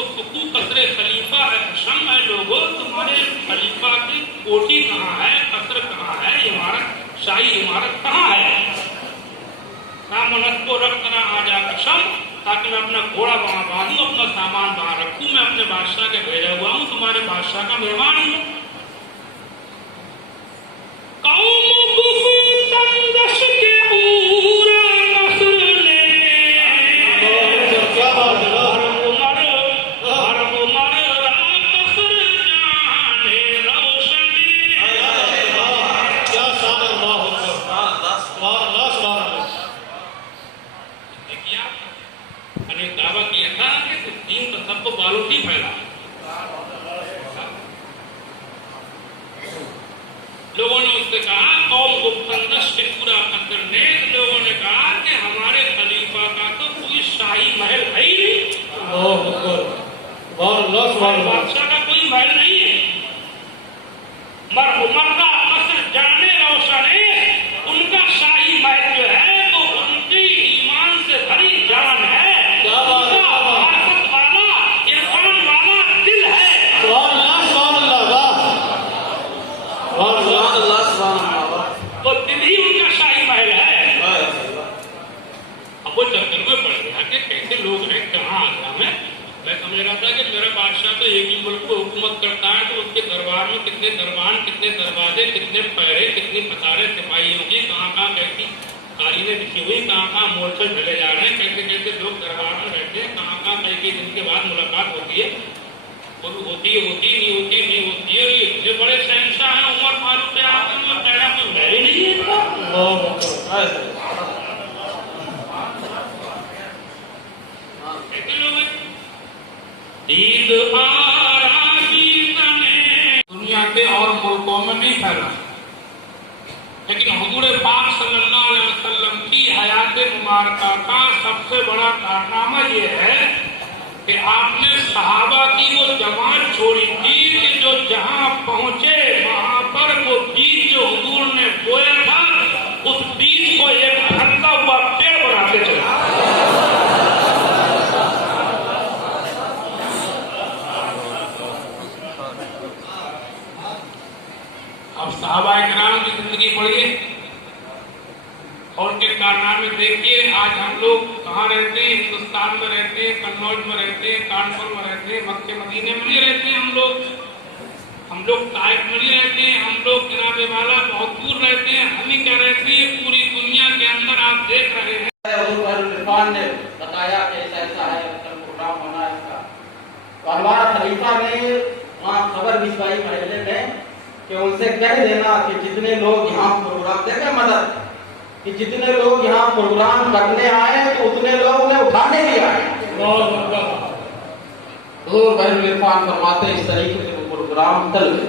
तो फकू कसरे खलीफा अशम है लोगों, तुम्हारे खलीफा की कोठी कहाँ है, कसर कहाँ है, इमारत शाही इमारत कहाँ है। ना मनस को रख ना आ जा कसम, ताकि मैं अपना घोड़ा वहां बांधू, अपना सामान वहां रखूं। मैं अपने बादशाह के भेजा हुआ हूं, तुम्हारे बादशाह का मेहमान हूं। दावा किया था कि दीन तो सबको बालूटी फैला। लोगों ने उससे कहा, कौम को तंदश के पूरा करने, लोगों ने कहा कि हमारे खलीफा का तो कोई शाही महल है ही नहीं, बादशाह का कोई महल नहीं है। मरदा कसर जाने रोशने, उनका शाही महल जो है वो उनकी ईमान से भरी जान है, तो दिल ही उनका शाही महल है। अब वो चक्कर में पड़ गया कि कैसे लोग हैं, कहाँ आ गया मैं समझ रहा था कि मेरा बादशाह तो एक ही मुल्क को हुकूमत करता है, तो उसके दरबार में कितने दरबान, कितने दरवाजे, कितने पैरे, कितनी पतारे सिपाहियों की, कहाँ कहाँ कैसी कालीनें बिछी हुई, कहाँ कहाँ मोर्चे ढले जा रहे हैं, कैसे कैसे लोग दरबार में रहते हैं, कहाँ कहाँ कई दिन के बाद मुलाकात होती है, और होती है नहीं होती है। ये इतने बड़े शहंशाह हैं उमर फारूक के आजम में, कहना कोई है ही नहीं है। कैसे लोग हैं? ईद दुनिया के और मुल्कों में नहीं फैला, लेकिन हुजूर पाक सल्लल्लाहु अलैहि वसल्लम की हयात मुबारका का सबसे बड़ा कारनामा ये है कि आपने सहाबा की वो जमात छोड़ी थी कि जो जहां पहुंचे वहां पर वो बीज जो हुजूर ने बोया था, उस बीज को एक फलता हुआ पेड़ बनाते चला। अब सहाबा इकराम की जिंदगी पढ़िए और उनके कारनामे देखिए। आज हम लोग कहाँ रहते हैं, हिंदुस्तान में रहते हैं, कन्नौज में रहते हैं, कानपुर में रहते हैं, मक्के मदीने में नहीं रहते हैं, हम लोग ताइफ में नहीं रहते हैं, हम लोग जनाबे वाला बहुत दूर रहते हैं। हम ही क्या रहते हैं, पूरी दुनिया के अंदर आप देख रहे हैं। इरफान ने बताया कि ऐसा है प्रोग्राम होना है इसका, तो हमारा खलीफा ने वहाँ खबर भिजवाई पहले में कि उनसे कह देना कि जितने लोग यहाँ प्रोग्राम देखे मदद, कि जितने लोग यहाँ प्रोग्राम करने आए तो उतने लोग उन्हें उठाने भी आए। इरफान फरमाते इस तरीके से वो प्रोग्राम चल गए।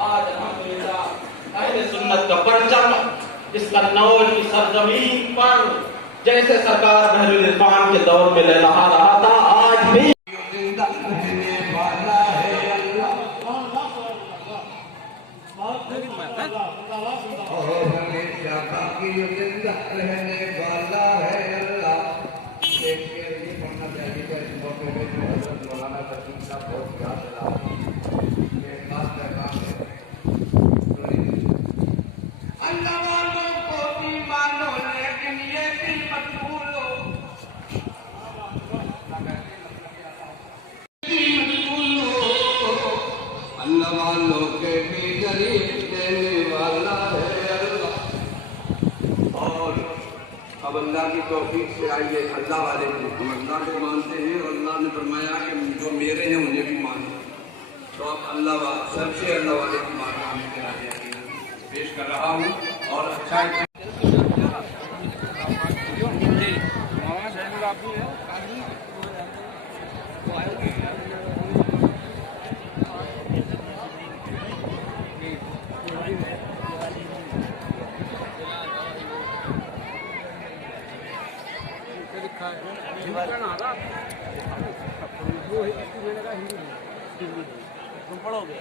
आज अल्हम्दुलिल्लाह अहले सुन्नत का परचम इस कन्नौज की सरजमीन पर जैसे सरकार बहरुल इरफान के दौर में लहरा रहा था, आज भी रहने वाला है अल्लाह। ये पढ़ना चाहिए तो इस मौके पे मौलाना तकीम साहब बहुत याद दिला ये खास पैगाम है। अल्लाह वालों को भी मानो लेकिन ये भी मत भूलो, अल्लाह वालों के भी गरीब देने वाला है। अब अल्लाह की तौफीक से आइए, अल्लाह वाले हम अल्लाह को मानते हैं और अल्लाह ने फरमाया कि जो मेरे हैं उन्हें भी मानो, तो अब अल्लाह सबसे अल्लाह वाले की मानना में मेरा पेश कर रहा हूँ। और अच्छा तुम पढ़ोगे